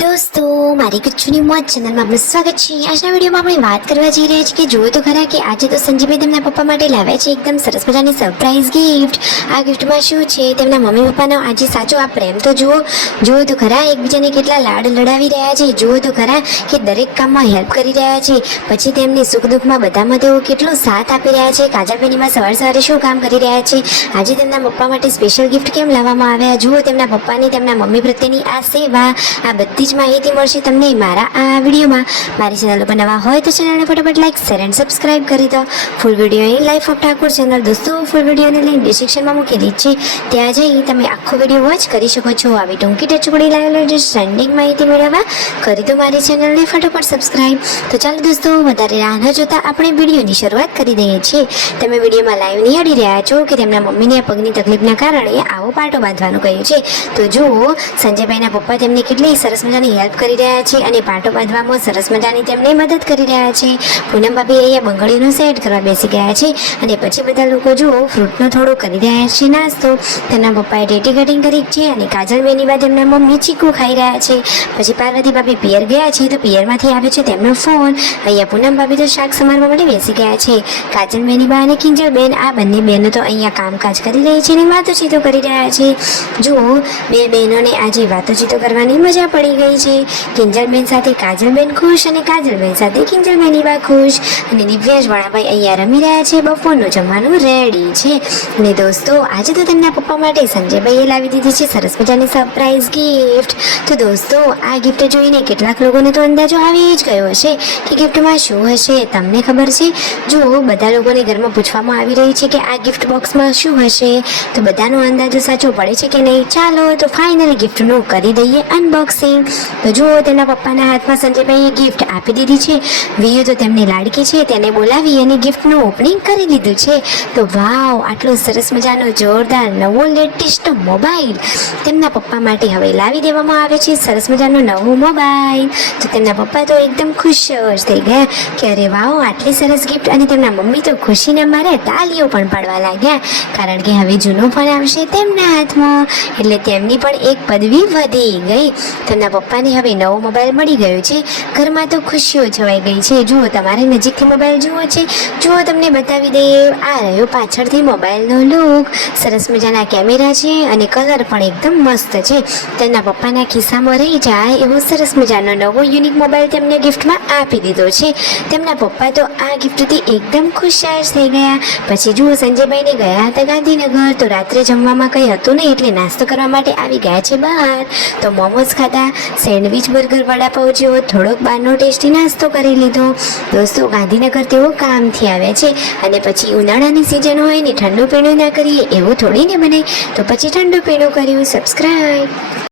दोस्तों मारी कच्छूनी मौज चैनल में आपનું સ્વાગત છે। આજના વિડીયોમાં આપણે વાત કરવા જઈ રહ્યા છીએ કે જુઓ તો ખરા કે આજે તો સંજયભાઈ તેમના પપ્પા માટે લાવ્યા છે એકદમ સરસ મજાની સરપ્રાઈઝ ગિફ્ટ। આ ગિફ્ટમાં શું છે, તેમના મમ્મી પપ્પાનો આજે સાચો આ પ્રેમ તો જુઓ તો ખરા એકબીજાને કેટલા લાડ લડાવી રહ્યા છે। જુઓ તો ખરા કે દરેક કામમાં હેલ્પ કરી રહ્યા છે, પછી તેમની સુખ દુઃખમાં બધામાં તેઓ કેટલો સાથ આપી રહ્યા છે। કાજલબેનીમાં સવાર સવારે શું કામ કરી રહ્યા છે, આજે તેમના પપ્પા માટે સ્પેશિયલ ગિફ્ટ કેમ લાવવામાં આવ્યા, જુઓ તેમના પપ્પાની તેમના મમ્મી પ્રત્યેની આ સેવા, આ બધી જ માહિતી મળશે તમને મારા આ વિડીયોમાં। મારી ચેનલ પર નવા હોય તો ચેનલને ફટાફટ લાઈક શેર એન્ડ સબસ્ક્રાઇબ કરી દો। ફૂલ વિડીયો અહીં લાઈફ ઓફ ઠાકોર ચેનલ દોસ્તો ફૂલ વિડીયોની લિંક ડિસ્ક્રિપ્શનમાં મૂકેલી છે, ત્યાં જઈ તમે આખો વિડીયો વોચ કરી શકો છો। આવી ટૂંકી ટચુકડી લાઈવ લેટેસ્ટ ટ્રેન્ડિંગ માહિતી મેળવવા કરી દો મારી ચેનલને ફટાફટ સબસ્ક્રાઇબ। તો ચાલો દોસ્તો વધારે રાહ ન જોતા આપણે વિડીયોની શરૂઆત કરી દઈએ છીએ। તમે વિડીયોમાં લાઈવ નિહાળી રહ્યા છો કે તેમના મમ્મીને પગની તકલીફના કારણે આવો પાટો બાંધવાનું કહ્યું છે। તો જુઓ સંજયભાઈના પપ્પા તેમને કેટલી સરસ મજાની હેલ્પ કરી રહ્યા છે અને પાટો બાંધવામાં સરસ મજાની તેમને મદદ કરી રહ્યા છે। પૂનમ ભાભી અહીંયા બંગડીનો સેટ કરવા બેસી ગયા છે અને પછી બધા લોકો જુઓ ફ્રૂટનો થોડો કરી રહ્યા છે નાસ્તો। તેમના પપ્પાએ ટેટી કટિંગ કરી છે અને કાજલબેની બાદ તેમના મમ્મી ચીકુ ખાઈ રહ્યા છે। પછી પાર્વતી ભાભી પિયર ગયા છે તો પિયરમાંથી આવે છે તેમનો ફોન। અહીંયા પૂનમ ભાભી તો શાક સમારવા માટે બેસી ગયા છે। કાજલબેની બા અને કિંજલબેન આ બંને બહેનો તો અહીંયા કામકાજ કરી રહી છે અને વાતોચીતો કરી રહ્યા છે। જુઓ બે બહેનોને આજે વાતોચીતો કરવાની મજા પડી ગઈ છે। કિંજલબેન સાથે કાજલબેન ખુશ અને કાજલબેન સાથે કિંજલબેની બા ખુશ અને દિવ્યાંશ વાળાભાઈ અહીંયા રમી રહ્યા છે। બપોરનું જમવાનું રેડી છે અને દોસ્તો આજે તો તેમના પપ્પા માટે સંજયભાઈએ લાવી દીધી છે સરસ મજાની સરપ્રાઈઝ ગિફ્ટ। તો દોસ્તો આ ગિફ્ટ જોઈને કેટલાક લોકોને તો અંદાજો આવી જ ગયો હશે કે ગિફ્ટમાં શું હશે, તમને ખબર છે? જુઓ બધા લોકોને ઘરમાં પૂછવામાં આવી રહી છે કે આ ગિફ્ટ બોક્સમાં શું હશે, તો બધાનો અંદાજો સાચો પડે છે કે નહીં? ચાલો તો ફાઇનલી ગિફ્ટનું કરી દઈએ અનબોક્સિંગ। તો જુઓ તેના પપ્પાના હાથમાં સંજયભાઈએ ગિફ્ટ આપી દીધી છે। વિયો તો તેમની લાડકી છે તેને બોલાવી અને ગિફ્ટનું ઓપનિંગ કરી લીધું છે। તો વાવ, આટલો સરસ મજાનો જોરદાર નવો લેટેસ્ટ મોબાઈલ તેમના પપ્પા માટે હવે લાવી દેવામાં આવે છે, સરસ મજાનો નવો મોબાઈલ। તો તેમના પપ્પા તો એકદમ ખુશ જ થઈ ગયા કે અરે વાવ, આટલી સરસ ગિફ્ટ, અને તેમના મમ્મી તો ખુશીને મારે તાલીઓ પણ પાડવા લાગ્યા, કારણ કે હવે જૂનો ફોન આવશે તેમના હાથમાં, એટલે તેમની પણ એક પદવી વધી ગઈ। તેમના પપ્પાને હવે નવો મોબાઈલ મળી ગયો છે, ઘરમાં તો ખુશીઓ છવાઈ ગઈ છે। જુઓ તમારે નજીકથી મોબાઈલ જુઓ છે, જુઓ તમને બતાવી દઈએ, આ રહ્યો પાછળથી મોબાઈલનો લુક, સરસ મજાના કેમેરા છે અને કલર પણ એકદમ મસ્ત છે। તેમના પપ્પાના ખિસ્સામાં રહી જાય એવો સરસ મજાનો નવો યુનિક મોબાઈલ તેમને ગિફ્ટમાં આપી દીધો છે। તેમના પપ્પા તો આ ગિફ્ટથી એકદમ ખુશાશ થઈ ગયા। પછી જુઓ સંજયભાઈને ગયા હતા ગાંધીનગર, તો રાત્રે જમવામાં કંઈ હતું નહીં એટલે નાસ્તો કરવા માટે આવી ગયા છે બહાર, તો મોમોઝ ખાધા, સેન્ડવિચ, બર્ગર, વડાપાઉં જેવો થોડોક બહારનો ટેસ્ટી નાસ્તો કરી લીધો। દોસ્તો ગાંધીનગર તેઓ કામથી આવ્યા છે અને પછી ઉનાળાની સિઝન હોય ને ઠંડુ પીણું ના કરીએ એવું થોડી ને બને, તો પછી ઠંડુ પીણું કર્યું। સબસ્ક્રાઈબ।